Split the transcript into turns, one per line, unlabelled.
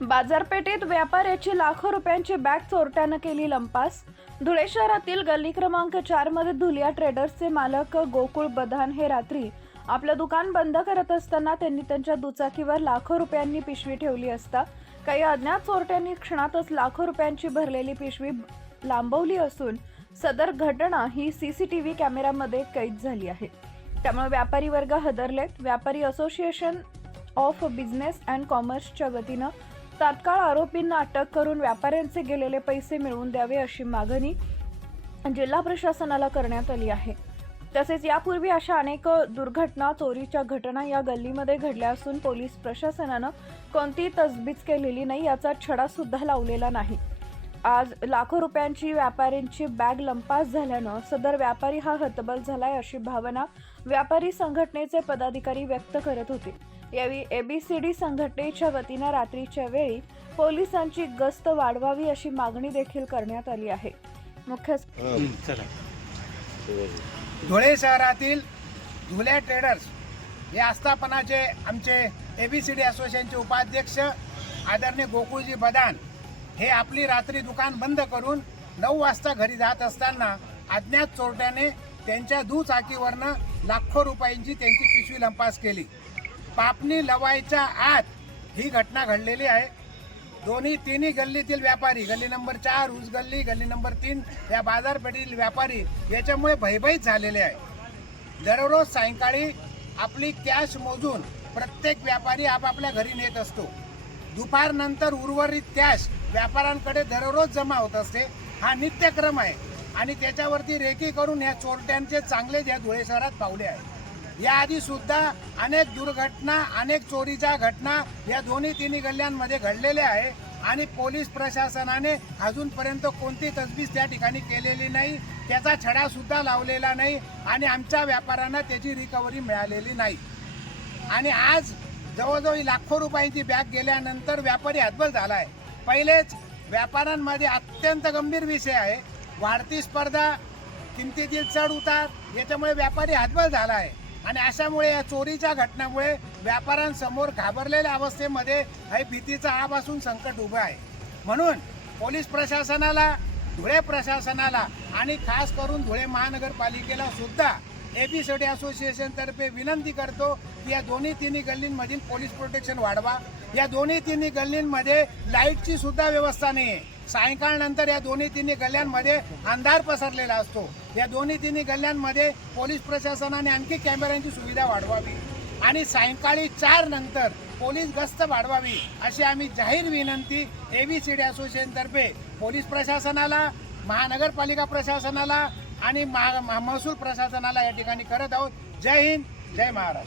बाजारपेठेत व्यापाऱ्याची लाखो रुपयांची बॅग चोरट्यानं केली लंपास. धुळे शहरातील गल्ली क्रमांक चारमध्ये धुलिया ट्रेडर्सचे मालक गोकुळ बधान हे रात्री आपलं दुकान बंद करत असताना त्यांनी त्यांच्या दुचाकीवर लाखो रुपयांनी पिशवी ठेवली असता काही अज्ञात चोरट्यांनी क्षणातच लाखो रुपयांची भरलेली पिशवी लांबवली असून सदर घटना ही सीसीटीव्ही कॅमेऱ्यामध्ये कैद झाली आहे. त्यामुळे व्यापारी वर्ग हदरलेत. व्यापारी असोसिएशन ऑफ बिझनेस अँड कॉमर्सच्या वतीनं तात्काळ आरोपींना अटक करून व्यापाऱ्यांचे गेलेले पैसे मिळवून द्यावे अशी मागणी जिल्हा प्रशासनाला करण्यात आली आहे. तसेच यापूर्वी अशा अनेक दुर्घटना चोरीच्या घटना या गल्लीमध्ये घडल्या असून पोलीस प्रशासनानं कोणतीही तजबीज केलेली नाही याचा छडा सुद्धा लावलेला नाही. आज लाखो रुपयांची व्यापाऱ्यांची बॅग लंपास झाल्यानं सदर व्यापारी हा हतबल झालाय अशी भावना व्यापारी संघटनेचे पदाधिकारी व्यक्त करत होते. यावेळी एबीसीडी संघटनेच्या वतीनं रात्रीच्या वेळी पोलिसांची गस्त वाढवावी अशी मागणी देखील करण्यात आली आहे. मुख्य
चला.
धुळे शहरातील धुळे ट्रेडर्स हे आस्थापनाचे आमचे ए बी सी डी असोसिएशनचे उपाध्यक्ष आदरणीय गोकुळजी बदान हे आपली रात्री दुकान बंद करून नऊ वाजता घरी जात असताना अज्ञात चोरट्याने त्यांच्या दुचाकीवरनं लाखो रुपयांची त्यांची पिशवी लंपास केली. पापणी लवायच्या आत ही घटना घडलेली आहे. दोन्ही तिन्ही गल्लीतील व्यापारी गल्ली नंबर चार ऊस गल्ली गल्ली नंबर तीन या बाजारपेठेतील व्यापारी याच्यामुळे भयभीत झालेले आहे. दररोज सायंकाळी आपली कॅश मोजून प्रत्येक व्यापारी आपापल्या घरी नेत असतो. दुपारनंतर उर्वरित कॅश व्यापाऱ्यांकडे दररोज जमा होत असते. हा नित्यक्रम आहे आणि त्याच्यावरती रेकी करून या चोरट्यांचे चांगले या धुळे शहरात पावले आहे याआधी सुद्धा अनेक दुर्घटना अनेक चोरीच्या घटना या दोन्ही तिन्ही गल्ल्यांमध्ये घडलेल्या आहे आणि पोलीस प्रशासनाने अजूनपर्यंत कोणती तजवीज त्या ठिकाणी केलेली नाही त्याचा छडा सुद्धा लावलेला नाही आणि आमच्या व्यापाऱ्यांना त्याची रिकव्हरी मिळालेली नाही. आणि आज जवळजवळ लाखो रुपयांची बॅग गेल्यानंतर व्यापारी हतबल झाला आहे पहिलेच व्यापाऱ्यांमध्ये अत्यंत गंभीर विषय आहे. वाढती स्पर्धा किमतीतील चढ उतार याच्यामुळे व्यापारी हतबल झाला आहे आणि अशामुळे या चोरीच्या घटनेमुळे व्यापाऱ्यांसमोर घाबरलेल्या अवस्थेमध्ये हे भीतीचा आब असून संकट उभं आहे. म्हणून पोलीस प्रशासनाला धुळे प्रशासनाला आणि खास करून धुळे महानगरपालिकेला सुद्धा ए बी सी डी असोसिएशनतर्फे विनंती करतो की या दोन्ही तिन्ही गल्लींमधील पोलीस प्रोटेक्शन वाढवा. या दोन्ही तिन्ही गल्लींमध्ये लाईटची सुद्धा व्यवस्था नाही आहे सायंकाळनंतर या दोन्ही तिन्ही गल्ल्यांमध्ये अंधार पसरलेला असतो. या दोन्ही तिन्ही गल्ल्यांमध्ये पोलीस प्रशासनाने आणखी कॅमेऱ्यांची सुविधा वाढवावी आणि सायंकाळी चार नंतर पोलीस गस्त वाढवावी अशी आम्ही जाहीर विनंती ए व्ही सी डी असोसिएशनतर्फे पोलीस प्रशासनाला महानगरपालिका प्रशासनाला आणि महा- महसूल प्रशासनाला या ठिकाणी करत आहोत. जय हिंद जय महाराष्ट्र.